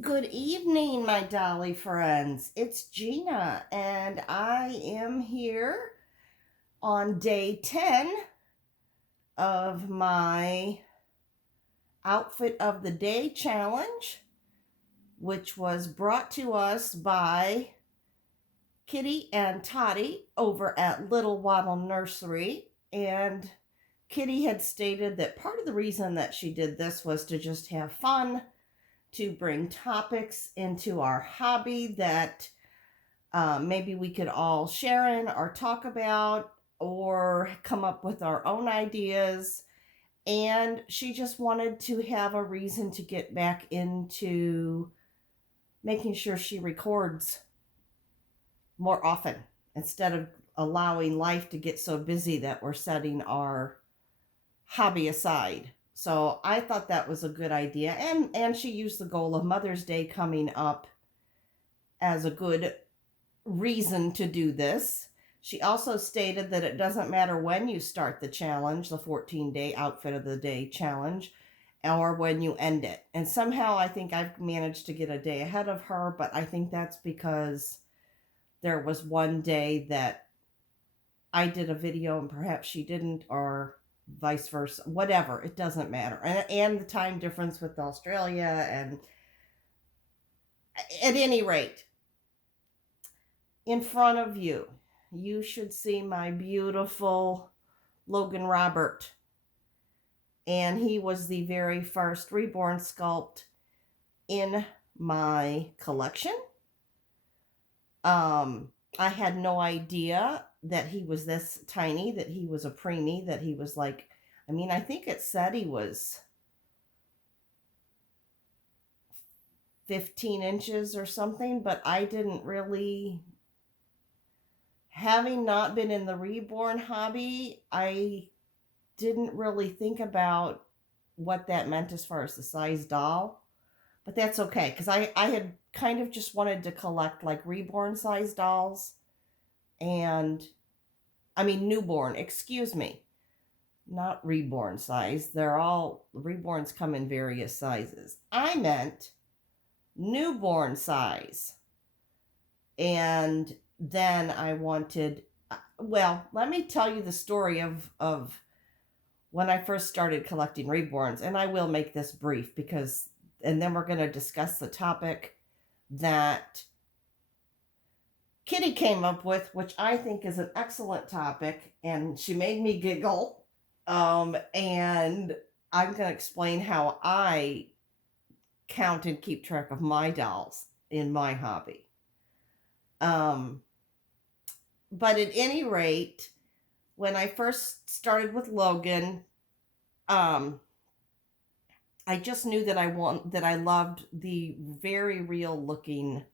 Good evening, my dolly friends. It's Gina, and I am here on day 10 of my Outfit of the Day challenge, which was brought to us by Kitty and Tottie over at Little Waddle Nursery. And Kitty had stated that part of the reason that she did this was to just have fun, to bring topics into our hobby that maybe we could all share in or talk about or come up with our own ideas. And she just wanted to have a reason to get back into making sure she records more often instead of allowing life to get so busy that we're setting our hobby aside. So I thought that was a good idea. And she used the goal of Mother's Day coming up as a good reason to do this. She also stated that it doesn't matter when you start the challenge, the 14-day Outfit of the Day challenge, or when you end it. And somehow I think I've managed to get a day ahead of her, but I think that's because there was one day that I did a video and perhaps she didn't, or vice versa, whatever. It doesn't matter. And the time difference with Australia. And at any rate, in front of you, you should see my beautiful Logan Robert. And he was the very first reborn sculpt in my collection. I had no idea that he was this tiny, that he was a preemie, that he was like, I think it said he was 15 inches or something, but I didn't really, having not been in the reborn hobby, I didn't really think about what that meant as far as the size doll. But that's okay, because I had kind of just wanted to collect like reborn size dolls and, newborn, excuse me, not reborn size. They're all, reborns come in various sizes. I meant newborn size. And then I wanted, well, let me tell you the story of when I first started collecting reborns. And I will make this brief because, and then we're going to discuss the topic that Kitty came up with, which I think is an excellent topic, and she made me giggle. And I'm going to explain how I count and keep track of my dolls in my hobby. But at any rate, when I first started with Logan, I just knew that I loved the very real looking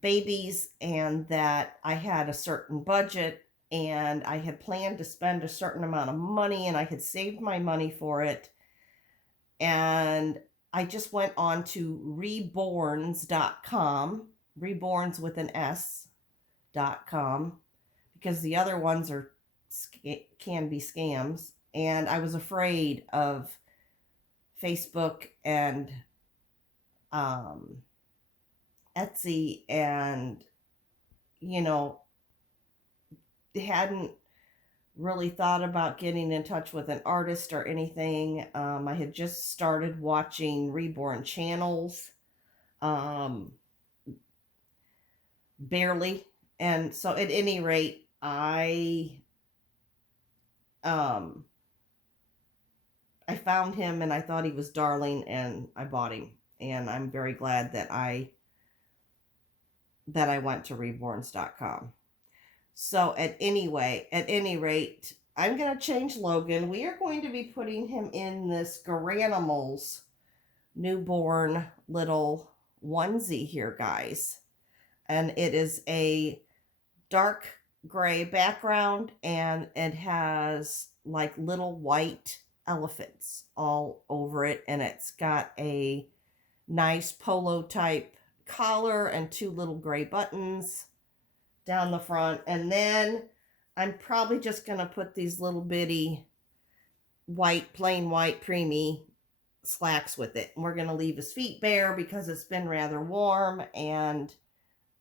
babies, and that I had a certain budget, and I had planned to spend a certain amount of money, and I had saved my money for it. And I just went on to reborns.com, reborns with an S.com, because the other ones can be scams. And I was afraid of Facebook and Etsy, and hadn't really thought about getting in touch with an artist or anything. I had just started watching reborn channels, barely. And so at any rate, I found him, and I thought he was darling, and I bought him. And I'm very glad that I went to reborns.com. So at any rate, I'm going to change Logan. We are going to be putting him in this Garanimals newborn little onesie here, guys. And it is a dark gray background, and it has like little white elephants all over it. And it's got a nice polo type collar and two little gray buttons down the front. And then I'm probably just going to put these little bitty white, plain white preemie slacks with it. And we're going to leave his feet bare because it's been rather warm. And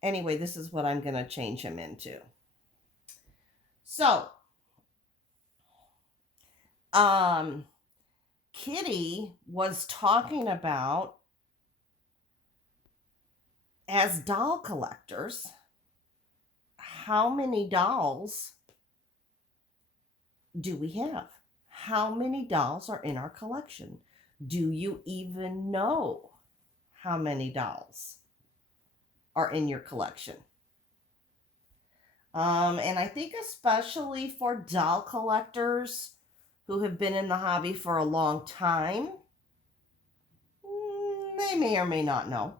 anyway, this is what I'm going to change him into. So, Kitty was talking about, as doll collectors, how many dolls do we have? How many dolls are in our collection? Do you even know how many dolls are in your collection? And I think especially for doll collectors who have been in the hobby for a long time, they may or may not know.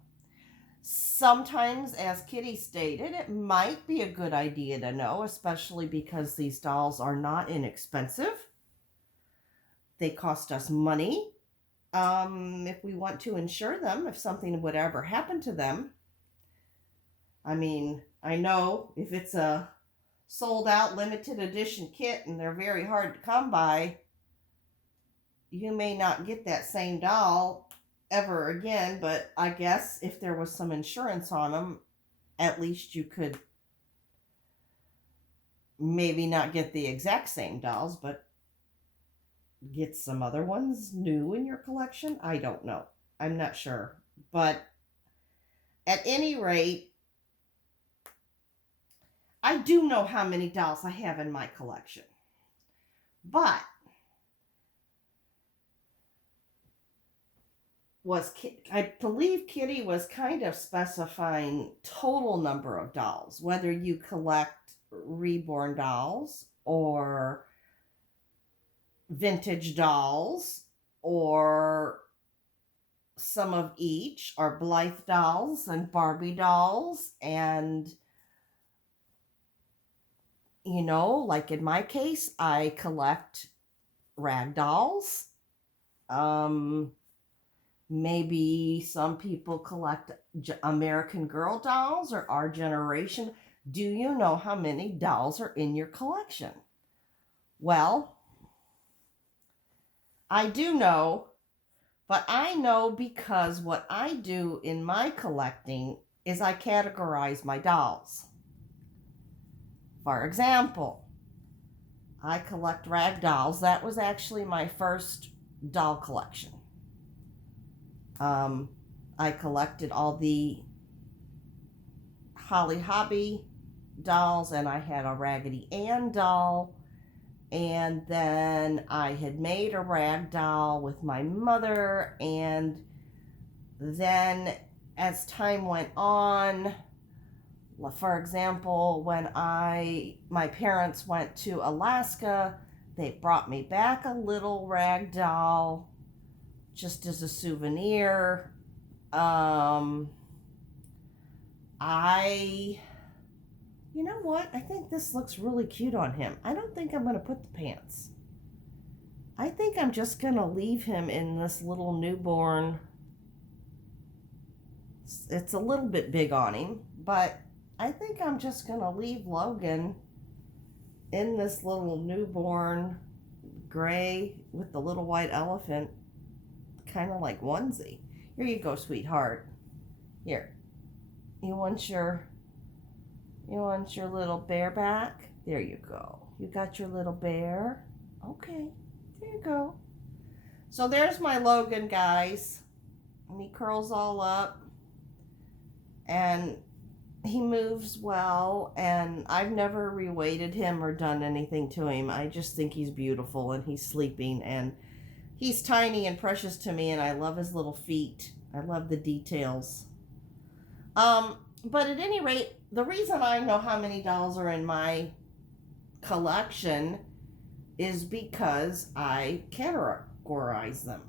Sometimes, as Kitty stated, it might be a good idea to know, especially because these dolls are not inexpensive. They cost us money. If we want to insure them, if something would ever happen to them. I mean, I know if it's a sold out limited edition kit and they're very hard to come by, you may not get that same doll ever again, but I guess if there was some insurance on them, at least you could maybe not get the exact same dolls, but get some other ones new in your collection. I don't know. I'm not sure. But at any rate, I do know how many dolls I have in my collection. But I believe Kitty was kind of specifying total number of dolls, whether you collect reborn dolls or vintage dolls or some of each, or Blythe dolls and Barbie dolls, and you know, like in my case, I collect rag dolls. Maybe some people collect American Girl dolls or our generation. Do you know how many dolls are in your collection? Well, I do know, but I know because what I do in my collecting is I categorize my dolls. For example, I collect rag dolls. That was actually my first doll collection. I collected all the Holly Hobby dolls, and I had a Raggedy Ann doll, and then I had made a rag doll with my mother, and then as time went on, for example, when my parents went to Alaska, they brought me back a little rag doll just as a souvenir. You know what? I think this looks really cute on him. I don't think I'm going to put the pants. I think I'm just going to leave him in this little newborn. It's a little bit big on him, but I think I'm just going to leave Logan in this little newborn gray with the little white elephant, kind of like onesie. Here you go, sweetheart. Here. You want your little bear back? There you go. You got your little bear? Okay. There you go. So there's my Logan, guys. And he curls all up. And he moves well. And I've never reweighted him or done anything to him. I just think he's beautiful and he's sleeping. And he's tiny and precious to me. And I love his little feet. I love the details. But at any rate, the reason I know how many dolls are in my collection is because I categorize them.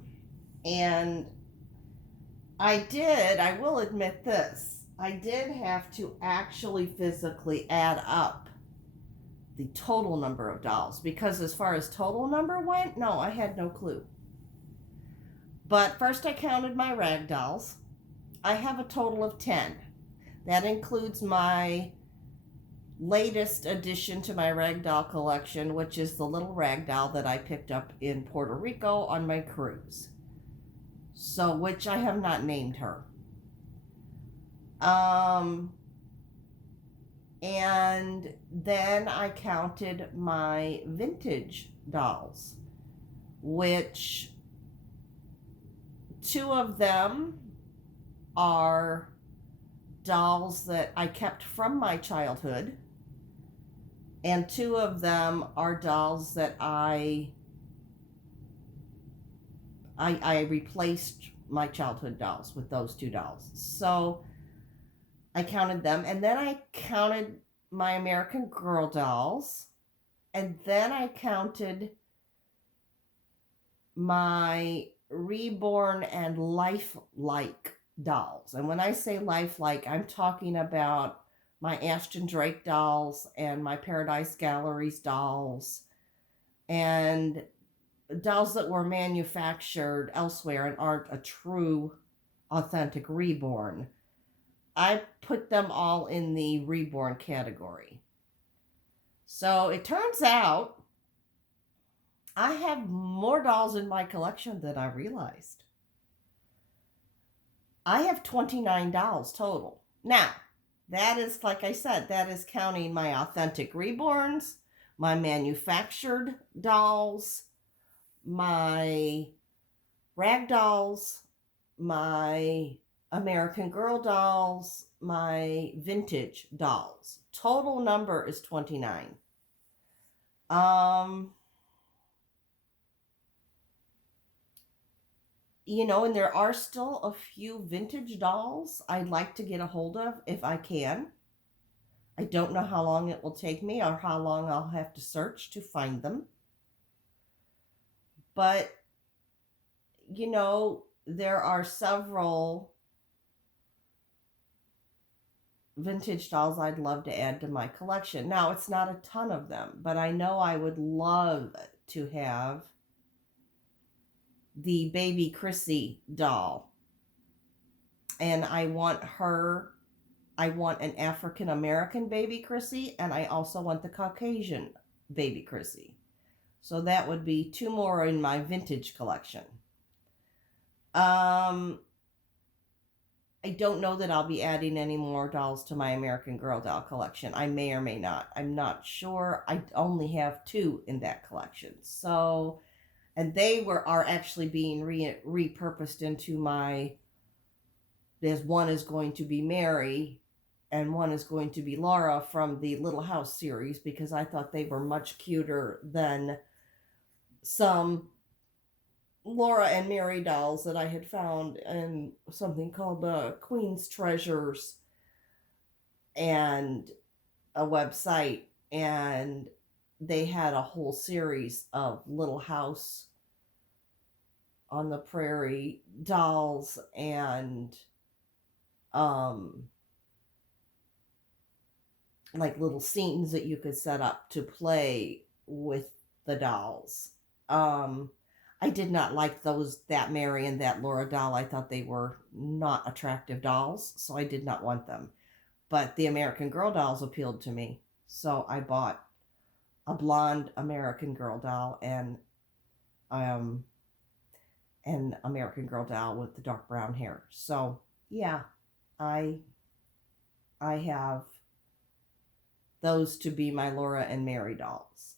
And I will admit this, I did have to actually physically add up the total number of dolls, because as far as total number went, no, I had no clue. But first I counted my rag dolls. I have a total of 10. That includes my latest addition to my rag doll collection, which is the little rag doll that I picked up in Puerto Rico on my cruise. So, which I have not named her. Um, and then I counted my vintage dolls, which two of them are dolls that I kept from my childhood, and two of them are dolls that I replaced my childhood dolls with those two dolls. So I counted them, and then I counted my American Girl dolls, and then I counted my reborn and lifelike dolls. And when I say lifelike, I'm talking about my Ashton Drake dolls and my Paradise Galleries dolls and dolls that were manufactured elsewhere and aren't a true, authentic reborn. I put them all in the reborn category. So it turns out I have more dolls in my collection than I realized. I have 29 dolls total. Now, that is, like I said, that is counting my authentic reborns, my manufactured dolls, my rag dolls, my American Girl dolls, my vintage dolls. Total number is 29. And there are still a few vintage dolls I'd like to get a hold of if I can. I don't know how long it will take me or how long I'll have to search to find them. But, there are several vintage dolls I'd love to add to my collection. Now, it's not a ton of them, but I know I would love to have the baby Chrissy doll. And I want an African American baby Chrissy, and I also want the Caucasian baby Chrissy. So that would be two more in my vintage collection. I don't know that I'll be adding any more dolls to my American Girl doll collection. I may or may not. I'm not sure. I only have two in that collection. So, and they are actually being repurposed into there's one is going to be Mary and one is going to be Laura from the Little House series, because I thought they were much cuter than some Laura and Mary dolls that I had found in something called Queen's Treasures and a website, and they had a whole series of Little House on the Prairie dolls and like little scenes that you could set up to play with the dolls. I did not like that Mary and that Laura doll. I thought they were not attractive dolls, so I did not want them. But the American Girl dolls appealed to me, so I bought a blonde American Girl doll and an American Girl doll with the dark brown hair. So yeah, I have those to be my Laura and Mary dolls.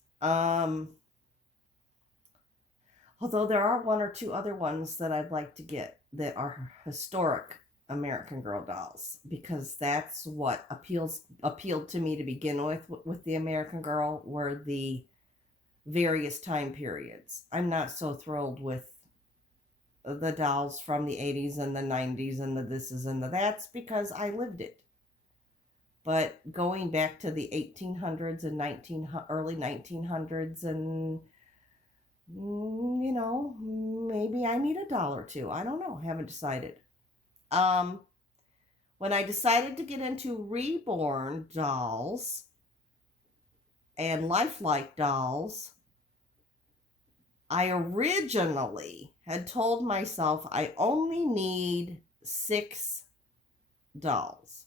Although there are one or two other ones that I'd like to get that are historic American Girl dolls, because that's what appealed to me to begin with the American Girl, were the various time periods. I'm not so thrilled with the dolls from the 80s and the 90s and the thises and the that's, because I lived it. But going back to the 1800s and early 1900s and maybe I need a doll or two. I don't know. I haven't decided. When I decided to get into reborn dolls and lifelike dolls, I originally had told myself I only need 6 dolls.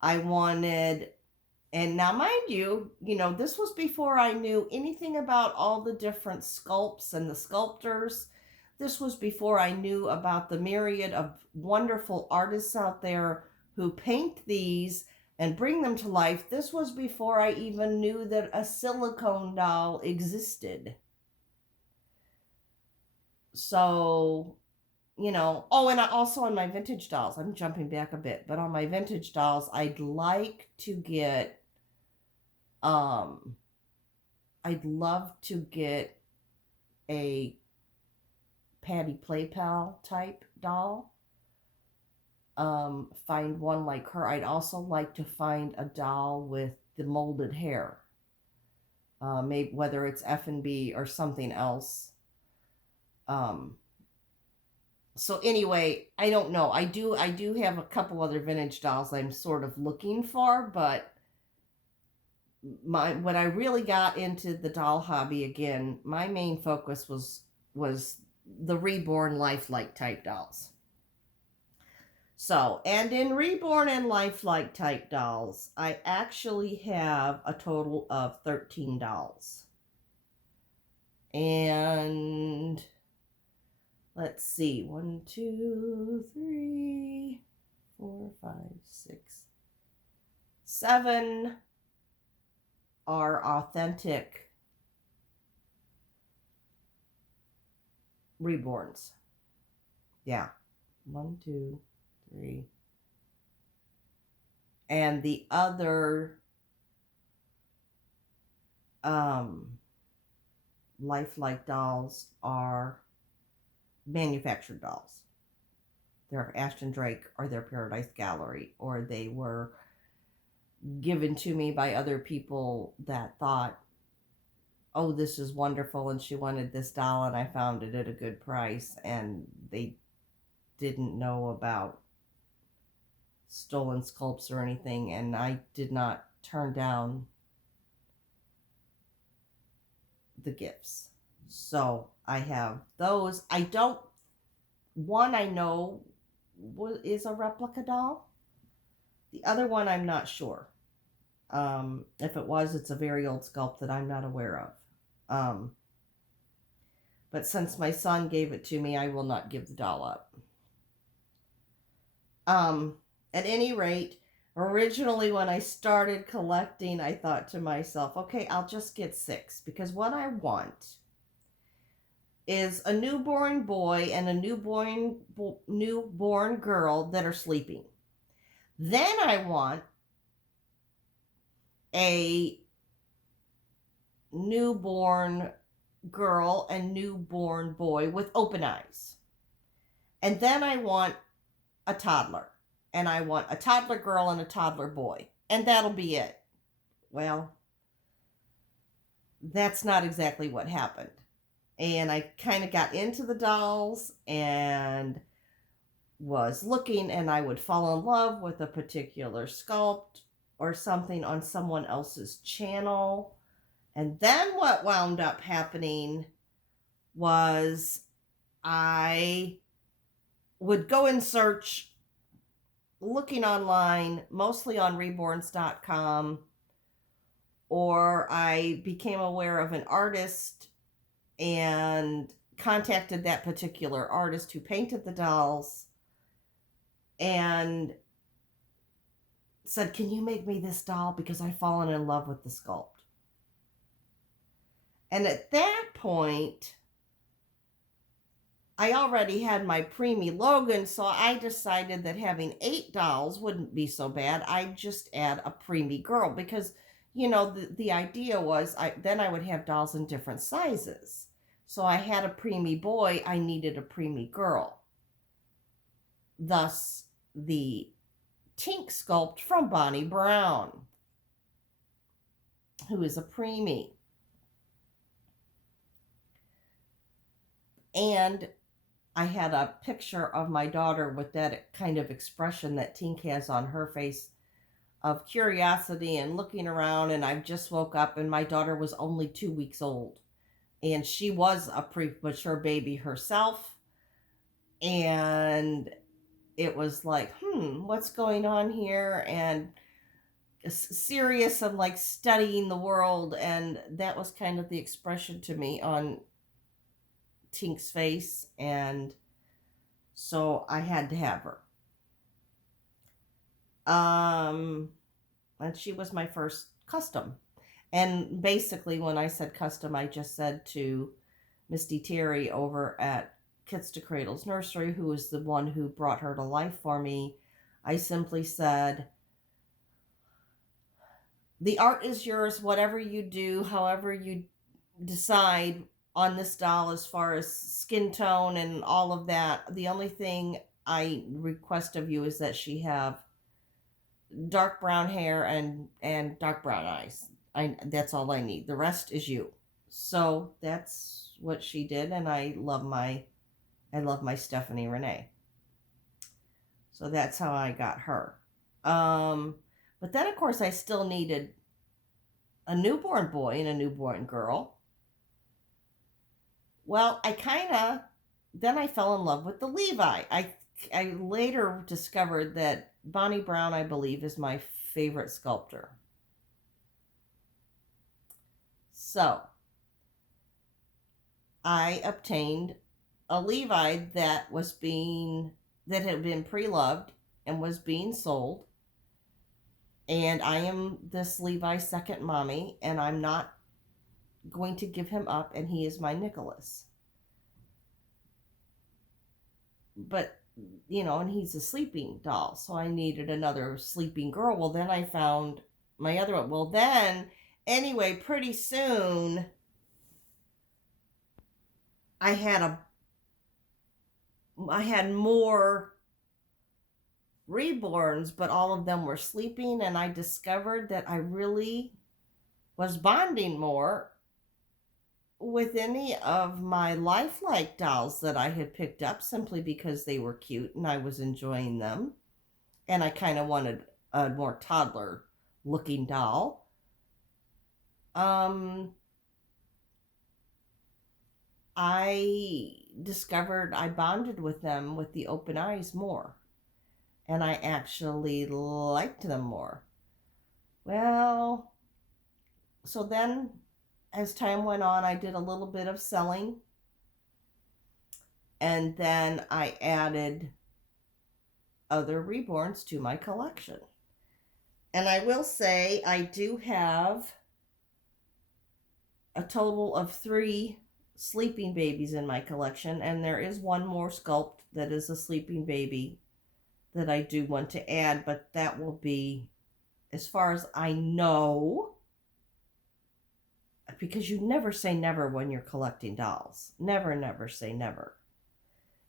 I wanted, and now mind you, this was before I knew anything about all the different sculpts and the sculptors. this was before I knew about the myriad of wonderful artists out there who paint these and bring them to life. This was before I even knew that a silicone doll existed. So, oh, and also on my vintage dolls, I'm jumping back a bit, but on my vintage dolls, I'd love to get a Patty Playpal type doll. Find one like her. I'd also like to find a doll with the molded hair. Maybe whether it's F&B or something else. So anyway, I don't know. I do have a couple other vintage dolls I'm sort of looking for, but when I really got into the doll hobby again, my main focus was the reborn lifelike type dolls. So, and in reborn and lifelike type dolls, I actually have a total of 13 dolls. And let's see, 1, 2, 3, 4, 5, 6, 7 are authentic reborns. Yeah, 1, 2, 3. And the other lifelike dolls are manufactured dolls. They're Ashton Drake or their Paradise Gallery, or they were given to me by other people that thought, oh, this is wonderful, and she wanted this doll, and I found it at a good price, and they didn't know about stolen sculpts or anything, and I did not turn down the gifts. So I have those. One I know is a replica doll. The other one I'm not sure. If it was, it's a very old sculpt that I'm not aware of. But since my son gave it to me, I will not give the doll up. At any rate, originally when I started collecting, I thought to myself, okay, I'll just get 6, because what I want is a newborn boy and a newborn girl that are sleeping. Then I want a newborn girl and newborn boy with open eyes. And then I want a toddler. And I want a toddler girl and a toddler boy. And that'll be it. Well, that's not exactly what happened. And I kind of got into the dolls and was looking, and I would fall in love with a particular sculpt or something on someone else's channel. And then what wound up happening was I would go and search, looking online, mostly on reborns.com, or I became aware of an artist and contacted that particular artist who painted the dolls and said, can you make me this doll, because I've fallen in love with the sculpt. And at that point, I already had my preemie Logan, so I decided that having 8 dolls wouldn't be so bad. I'd just add a preemie girl, because, the idea was then I would have dolls in different sizes. So I had a preemie boy, I needed a preemie girl. Thus, the Tink sculpt from Bonnie Brown, who is a preemie. And I had a picture of my daughter with that kind of expression that Tink has on her face of curiosity and looking around, and I just woke up and my daughter was only 2 weeks old. And she was a premature baby herself. And it was like, what's going on here? And serious and like studying the world. And that was kind of the expression to me on Tink's face, and so I had to have her. And she was my first custom. And basically, when I said custom, I just said to Misty Terry over at Kitty to Cradle's Nursery, who was the one who brought her to life for me, I simply said, the art is yours, whatever you do, however you decide on this doll as far as skin tone and all of that. The only thing I request of you is that she have dark brown hair and dark brown eyes. That's all I need. The rest is you. So that's what she did, and I love my Stephanie Renee. So that's how I got her. But then of course I still needed a newborn boy and a newborn girl. Well, then I fell in love with the Levi. I later discovered that Bonnie Brown, I believe, is my favorite sculptor. So I obtained a Levi that had been pre-loved and was being sold. And I am this Levi's second mommy, and I'm not going to give him up, and he is my Nicholas. But, and he's a sleeping doll, so I needed another sleeping girl. Well, then I found my other one. Well, then, anyway, pretty soon, I had more reborns, but all of them were sleeping, and I discovered that I really was bonding more with any of my lifelike dolls that I had picked up, simply because they were cute and I was enjoying them, and I kind of wanted a more toddler looking doll. I discovered I bonded with them with the open eyes more, and I actually liked them more. Well, so then as time went on, I did a little bit of selling, and then I added other reborns to my collection. And I will say I do have a total of 3 sleeping babies in my collection, and there is one more sculpt that is a sleeping baby that I do want to add, but that will be, as far as I know, because you never say never when you're collecting dolls. Never, never say never.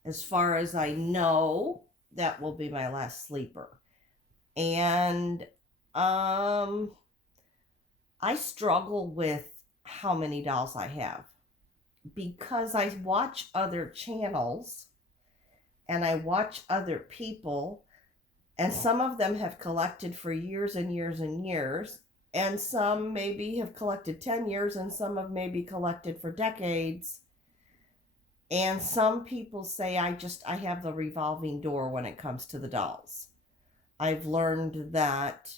As far as I know, that will be my last sleeper. And I struggle with how many dolls I have, because I watch other channels and I watch other people, and some of them have collected for years and years and years, and some maybe have collected 10 years, and some have maybe collected for decades. And some people say I have the revolving door when it comes to the dolls. I've learned that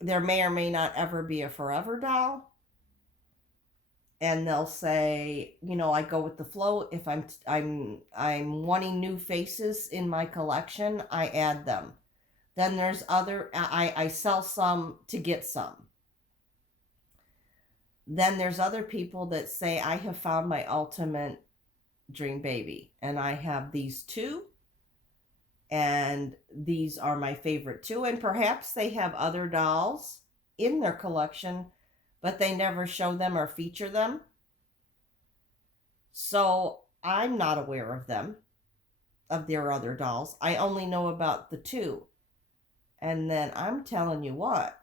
there may or may not ever be a forever doll. And they'll say, I go with the flow. If I'm wanting new faces in my collection, I add them. Then there's I sell some to get some. Then there's other people that say, I have found my ultimate dream baby, and I have these 2, and these are my favorite 2, and perhaps they have other dolls in their collection, but they never show them or feature them. So I'm not aware of them, of their other dolls. I only know about the 2. And then I'm telling you what,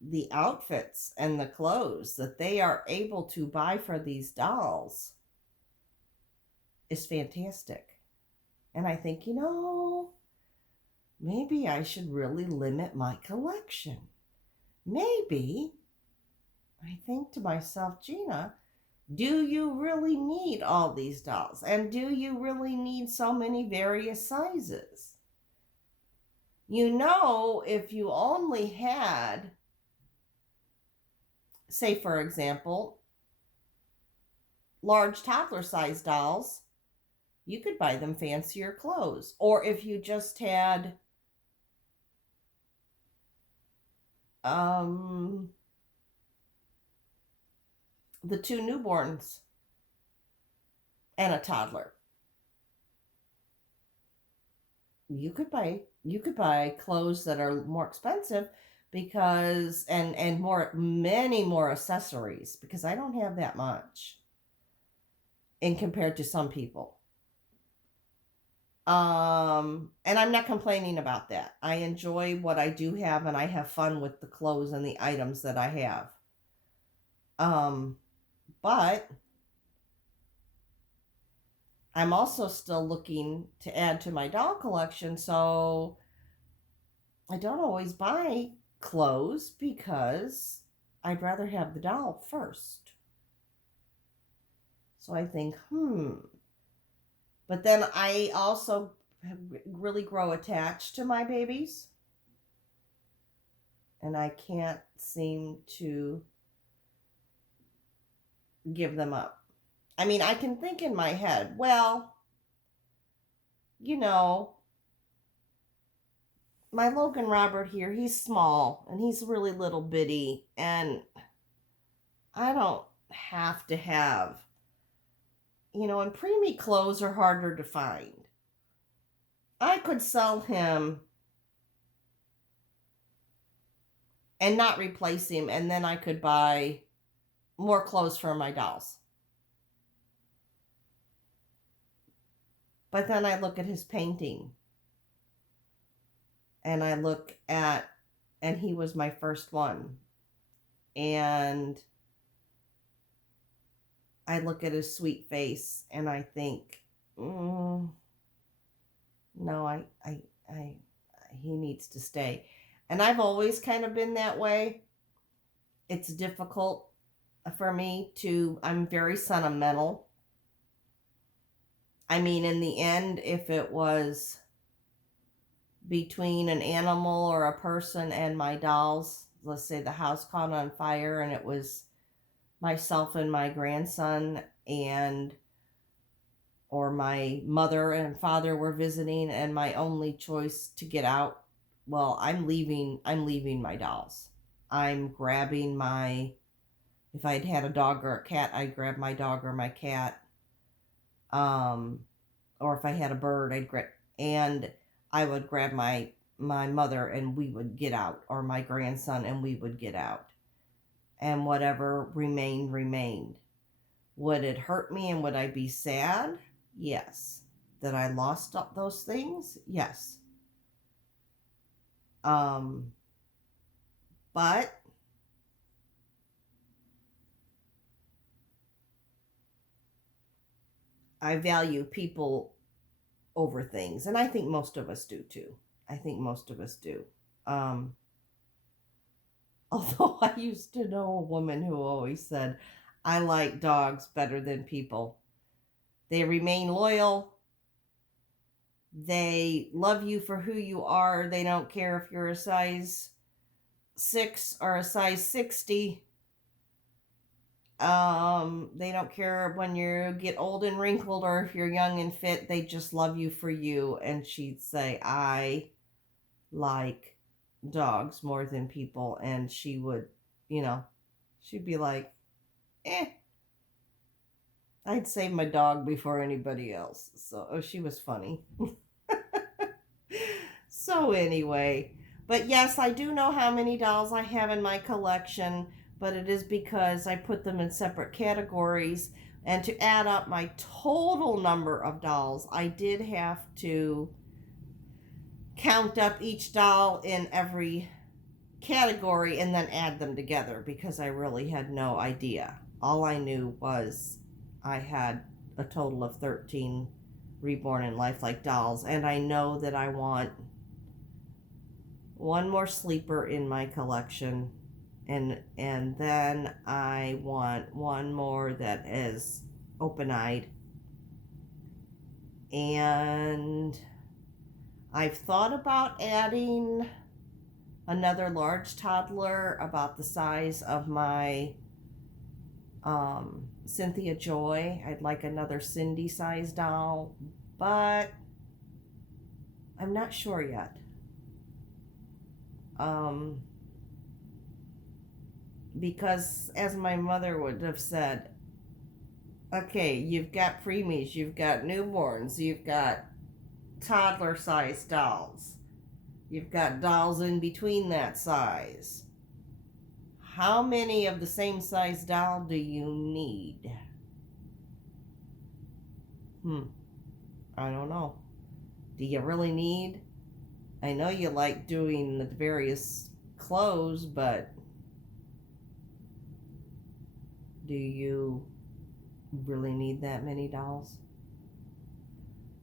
the outfits and the clothes that they are able to buy for these dolls is fantastic. And I think, maybe I should really limit my collection. Maybe. I think to myself, Gina, do you really need all these dolls? And do you really need so many various sizes? If you only had say for example, large toddler size dolls, you could buy them fancier clothes. Or if you just had the two newborns and a toddler, you could buy clothes that are more expensive, because and more, many more accessories, because I don't have that much in compared to some people. And I'm not complaining about that. I enjoy what I do have, and I have fun with the clothes and the items that I have. But I'm also still looking to add to my doll collection, so I don't always buy clothes because I'd rather have the doll first. So I think, But then I also really grow attached to my babies, and I can't seem to give them up. I mean, I can think in my head, well, you know, my Logan Robert here, he's small and he's really little bitty, and I don't have to have, and preemie clothes are harder to find. I could sell him and not replace him, and then I could buy more clothes for my dolls. But then I look at his painting, and and he was my first one. And I look at his sweet face and I think, no, he needs to stay. And I've always kind of been that way. It's difficult for me I'm very sentimental. I mean, in the end, if it was between an animal or a person and my dolls, let's say the house caught on fire and it was myself and my grandson, or my mother and father were visiting, and my only choice to get out, well, I'm leaving my dolls. I'm grabbing if I'd had a dog or a cat, I'd grab my dog or my cat. Or if I had a bird, I would grab my mother and we would get out, or my grandson and we would get out. And whatever remained. Would it hurt me and would I be sad? Yes. That I lost those things? Yes. But I value people over things, and I think most of us do too. Although I used to know a woman who always said, I like dogs better than people. They remain loyal. They love you for who you are. They don't care if you're a size 6 or a size 60. They don't care when you get old and wrinkled or if you're young and fit. They just love you for you. And she'd say, I like dogs more than people. And she would, she'd be like, I'd save my dog before anybody else. So she was funny. So anyway, but yes, I do know how many dolls I have in my collection, but it is because I put them in separate categories. And to add up my total number of dolls, I did have to count up each doll in every category and then add them together, because I really had no idea. All I knew was I had a total of 13 reborn and lifelike dolls, and I know that I want one more sleeper in my collection, and then I want one more that is open-eyed, and I've thought about adding another large toddler about the size of my Cynthia Joy. I'd like another Cindy size doll, but I'm not sure yet. Because as my mother would have said, okay, you've got preemies, you've got newborns, you've got toddler sized dolls, you've got dolls in between that size. How many of the same size doll do you need? I don't know. Do you really need? I know you like doing the various clothes, but do you really need that many dolls?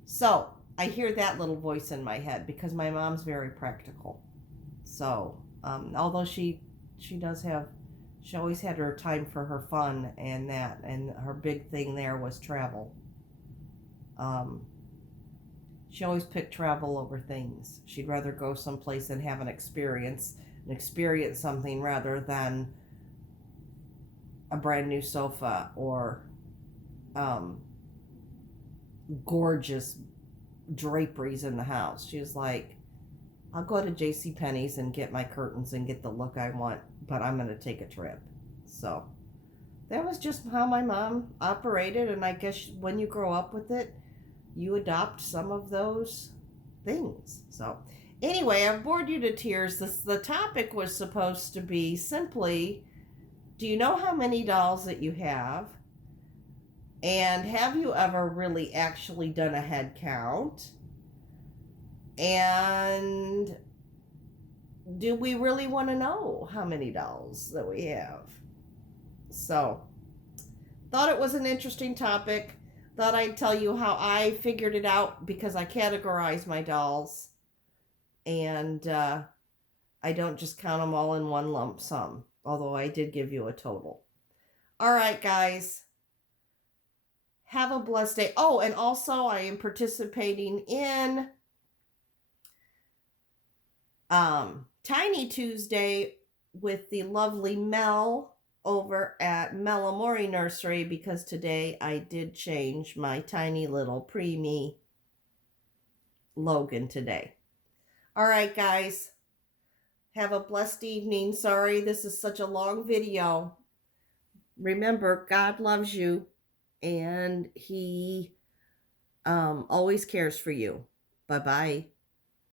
So I hear that little voice in my head because my mom's very practical. So although she always had her time for her fun and that, and her big thing there was travel. She always picked travel over things. She'd rather go someplace and have an experience something rather than a brand new sofa or gorgeous draperies in the house. She was like, I'll go to JCPenney's and get my curtains and get the look I want, but I'm going to take a trip. So that was just how my mom operated, and I guess when you grow up with it, you adopt some of those things. So anyway, I've bored you to tears. The topic was supposed to be simply, do you know how many dolls that you have? And have you ever really actually done a head count? And do we really want to know how many dolls that we have? So, thought it was an interesting topic. Thought I'd tell you how I figured it out because I categorize my dolls. And I don't just count them all in one lump sum, although I did give you a total. All right, guys. Have a blessed day. Oh, and also I am participating in Tiny Tuesday with the lovely Mel over at Mel Amorè Nursery, because today I did change my tiny little preemie Logan today. All right, guys. Have a blessed evening. Sorry this is such a long video. Remember, God loves you, and He always cares for you. Bye-bye.